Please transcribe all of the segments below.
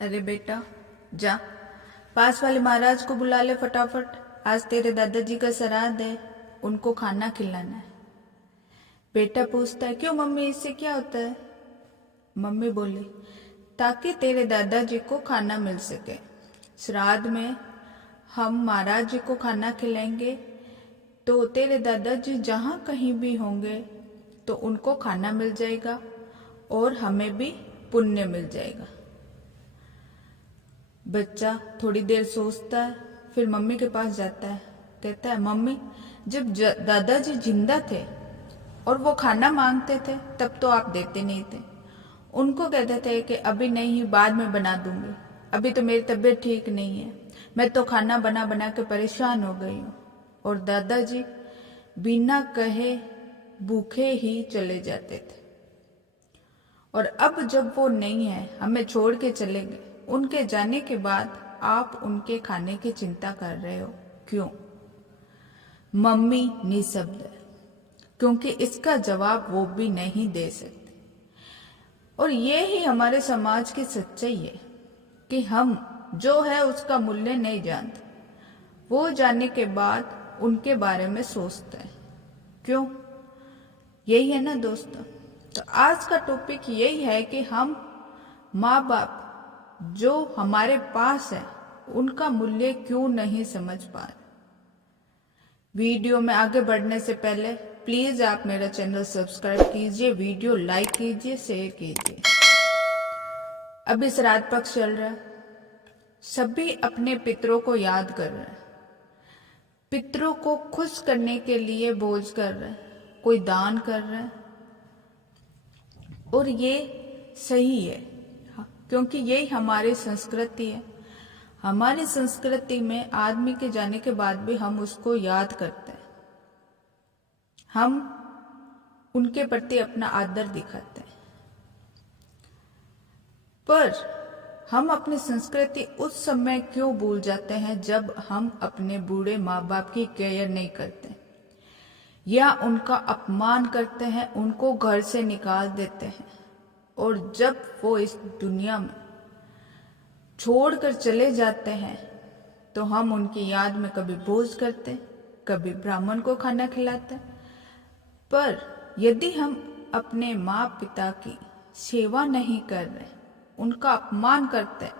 अरे बेटा जा, पास वाले महाराज को बुला ले फटाफट। आज तेरे दादाजी का श्राद्ध है, उनको खाना खिलाना है। बेटा पूछता है, क्यों मम्मी, इससे क्या होता है? मम्मी बोली, ताकि तेरे दादाजी को खाना मिल सके। श्राद्ध में हम महाराज जी को खाना खिलाएंगे तो तेरे दादाजी जहाँ कहीं भी होंगे तो उनको खाना मिल जाएगा और हमें भी पुण्य मिल जाएगा। बच्चा थोड़ी देर सोचता है, फिर मम्मी के पास जाता है। कहता है, मम्मी, जब दादाजी जिंदा थे और वो खाना मांगते थे तब तो आप देते नहीं थे। उनको कहते थे कि अभी नहीं, बाद में बना दूंगी, अभी तो मेरी तबीयत ठीक नहीं है, मैं तो खाना बना बना के परेशान हो गई हूँ। और दादाजी बिना कहे भूखे ही चले जाते थे। और अब जब वो नहीं है, हमें छोड़ के चले गए, उनके जाने के बाद आप उनके खाने की चिंता कर रहे हो, क्यों? मम्मी निशब्द है, क्योंकि इसका जवाब वो भी नहीं दे सकती। और ये ही हमारे समाज की सच्चाई है कि हम जो है उसका मूल्य नहीं जानते। वो जाने के बाद उनके बारे में सोचते हैं, क्यों? यही है ना दोस्तों। तो आज का टॉपिक यही है कि हम माँ बाप जो हमारे पास है उनका मूल्य क्यों नहीं समझ पा रहे। वीडियो में आगे बढ़ने से पहले प्लीज आप मेरा चैनल सब्सक्राइब कीजिए, वीडियो लाइक कीजिए, शेयर कीजिए। अभी श्राद्ध पक्ष चल रहा है, सभी अपने पितरों को याद कर रहे हैं, पितरों को खुश करने के लिए भोज कर रहे हैं, कोई दान कर रहे हैं। और ये सही है, क्योंकि यही हमारी संस्कृति है। हमारी संस्कृति में आदमी के जाने के बाद भी हम उसको याद करते हैं, हम उनके प्रति अपना आदर दिखाते हैं। पर हम अपनी संस्कृति उस समय क्यों भूल जाते हैं जब हम अपने बूढ़े माँ बाप की केयर नहीं करते या उनका अपमान करते हैं, उनको घर से निकाल देते हैं। और जब वो इस दुनिया में छोड़कर चले जाते हैं तो हम उनकी याद में कभी भोज करते, कभी ब्राह्मण को खाना खिलाते। पर यदि हम अपने माँ पिता की सेवा नहीं कर रहे, उनका अपमान करते,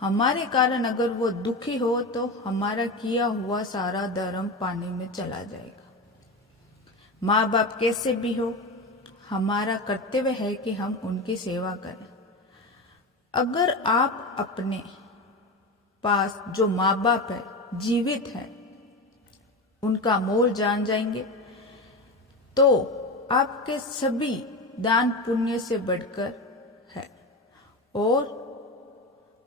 हमारे कारण अगर वो दुखी हो तो हमारा किया हुआ सारा धर्म पानी में चला जाएगा। माँ बाप कैसे भी हो, हमारा कर्तव्य है कि हम उनकी सेवा करें। अगर आप अपने पास जो माँ बाप है, जीवित है, उनका मोल जान जाएंगे तो आपके सभी दान पुण्य से बढ़कर है। और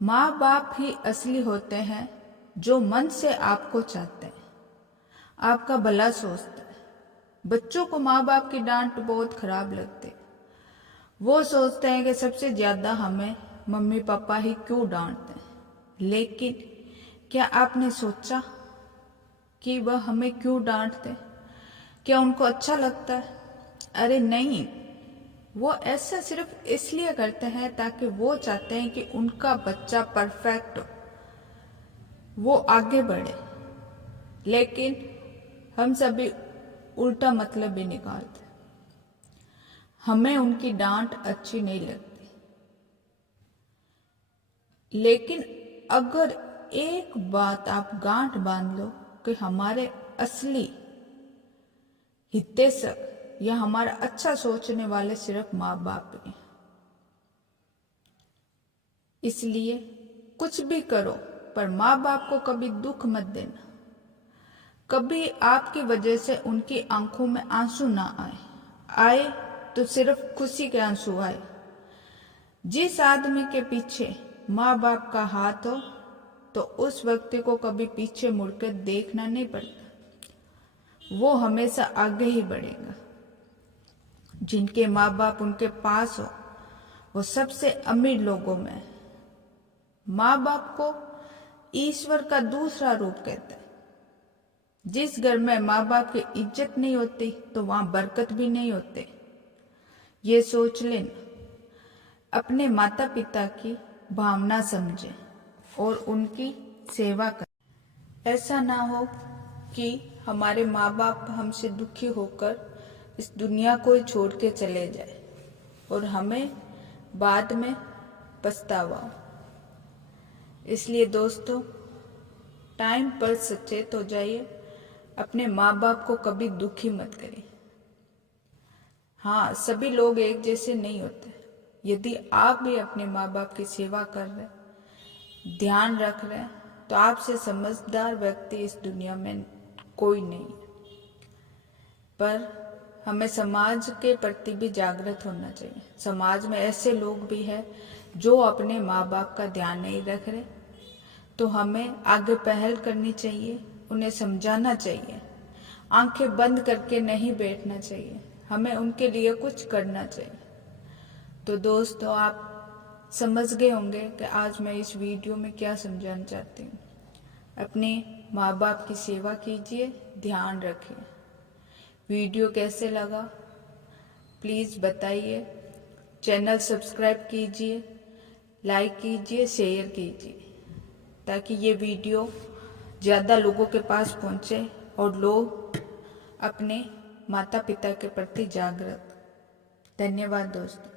माँ बाप ही असली होते हैं जो मन से आपको चाहते हैं, आपका भला सोचते हैं। बच्चों को माँ बाप की डांट बहुत खराब लगती है। वो सोचते हैं कि सबसे ज्यादा हमें मम्मी पापा ही क्यों डांटते हैं। लेकिन क्या आपने सोचा कि वह हमें क्यों डांटते? क्या उनको अच्छा लगता है? अरे नहीं, वो ऐसा सिर्फ इसलिए करते हैं ताकि वो चाहते हैं कि उनका बच्चा परफेक्ट हो, वो आगे बढ़े। लेकिन हम सभी उल्टा मतलब भी निकालते, हमें उनकी डांट अच्छी नहीं लगती। लेकिन अगर एक बात आप गांठ बांध लो कि हमारे असली हितैषक या हमारा अच्छा सोचने वाले सिर्फ माँ बाप हैं। इसलिए कुछ भी करो पर माँ बाप को कभी दुख मत देना। कभी आपकी वजह से उनकी आंखों में आंसू ना आए तो सिर्फ खुशी के आंसू आए। जिस आदमी के पीछे माँ बाप का हाथ हो तो उस व्यक्ति को कभी पीछे मुड़कर देखना नहीं पड़ता, वो हमेशा आगे ही बढ़ेगा। जिनके माँ बाप उनके पास हो वो सबसे अमीर लोगों में। माँ बाप को ईश्वर का दूसरा रूप कहते हैं। जिस घर में माँ बाप की इज्जत नहीं होती तो वहां बरकत भी नहीं होते। ये सोच लेना। अपने माता पिता की भावना समझें और उनकी सेवा करें। ऐसा ना हो कि हमारे माँ बाप हमसे दुखी होकर इस दुनिया को ही छोड़ के चले जाए और हमें बाद में पछतावा हो। इसलिए दोस्तों, टाइम पर सचेत हो जाइए, अपने माँ बाप को कभी दुखी मत करिए। हाँ, सभी लोग एक जैसे नहीं होते। यदि आप भी अपने माँ बाप की सेवा कर रहे, ध्यान रख रहे हैं, तो आपसे समझदार व्यक्ति इस दुनिया में कोई नहीं है। पर हमें समाज के प्रति भी जागृत होना चाहिए। समाज में ऐसे लोग भी हैं जो अपने माँ बाप का ध्यान नहीं रख रहे, तो हमें आगे पहल करनी चाहिए, उन्हें समझाना चाहिए। आंखें बंद करके नहीं बैठना चाहिए, हमें उनके लिए कुछ करना चाहिए। तो दोस्तों, आप समझ गए होंगे कि आज मैं इस वीडियो में क्या समझाना चाहती हूँ। अपने माँ बाप की सेवा कीजिए, ध्यान रखिए। वीडियो कैसे लगा प्लीज़ बताइए। चैनल सब्सक्राइब कीजिए, लाइक कीजिए, शेयर कीजिए, ताकि ये वीडियो ज़्यादा लोगों के पास पहुँचे और लोग अपने माता पिता के प्रति जागृत। धन्यवाद दोस्तों।